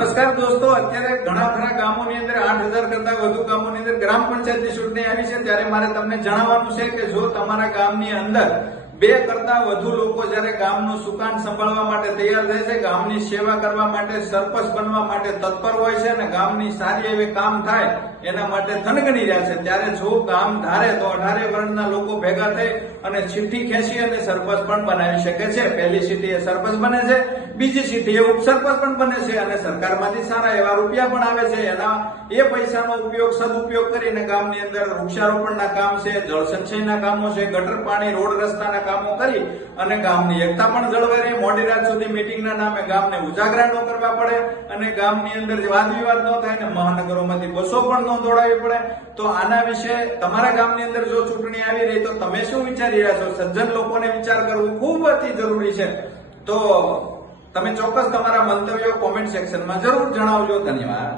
નમસ્કાર દોસ્તો, અત્યારે ઘણા ખરા ગામોની અંદર 8,000 કરતા વધુ ગામોની અંદર ગ્રામ પંચાયતની ચૂંટણી આવી છે. ત્યારે મારે તમને જણાવવાનું છે કે જો તમારા ગામની અંદર 2 કરતા વધુ લોકો જયારે ગામનું સુકાન સંભાળવા માટે તૈયાર થાય છે, ગામની સેવા કરવા માટે, સરપંચ બનવા માટે તત્પર હોય છે અને ગામની સારી એવી કામ થાય એના માટે થનગની રહ્યા છે, ત્યારે જો ગામ ધારે તો 18 વર્ણના લોકો ભેગા થઈ અને ચિઠ્ઠી ખેંચી અને સરપંચ પણ બનાવી શકે છે. પહેલી ચિઠ્ઠી એ સરપંચ બને છે, બીજી ચિઠ્ઠી એ ઉપસરપંચ પણ બને છે અને સરકારમાંથી સારા એવા રૂપિયા પણ આવે છે. એના એ પૈસાનો સદુપયોગ કરીને ગામની અંદર વૃક્ષારોપણના કામ છે, જળસંચયના કામો છે, ગટર પાણી, રોડ રસ્તાના કામો કરી અને ગામની એકતા પણ જળવાઈ રહે. મોડી રાત સુધી મીટિંગના નામે ગામને ઉજાગરા ન કરવા પડે અને ગામની અંદર વાદ વિવાદ ન થાય ને મહાનગરોમાંથી બસો પણ ન દોડાવી પડે. તો આના વિશે તમારા ગામની અંદર જો ચૂંટણી આવી રહી તો તમે શું વિચારી રહ્યા છો? સજ્જન લોકોને વિચાર કરવું ખૂબ અતિ જરૂરી છે. તો તમે ચોક્કસ તમારા મંતવ્યો કોમેન્ટ સેક્શનમાં જરૂર જણાવજો. ધન્યવાદ.